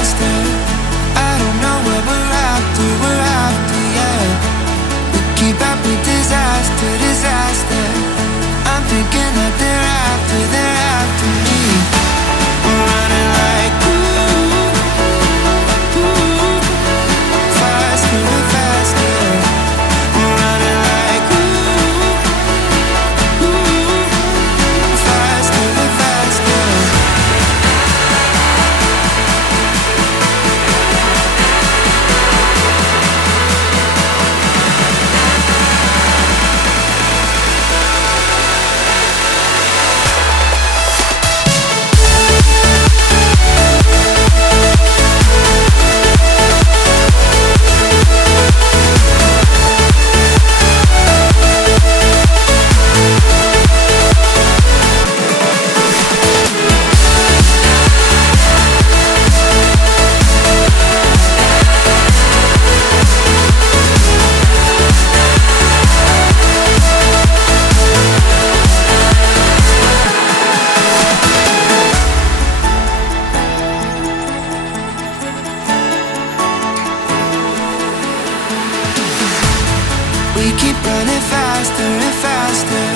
disaster. I don't know what we're after, yeah. We keep up with disaster, disaster. I'm thinking that they're after me. We're running like faster and faster. We're running like faster and faster. We keep running faster and faster.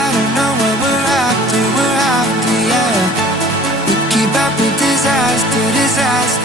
I don't know what we're after, yeah. We keep up with disaster, disaster.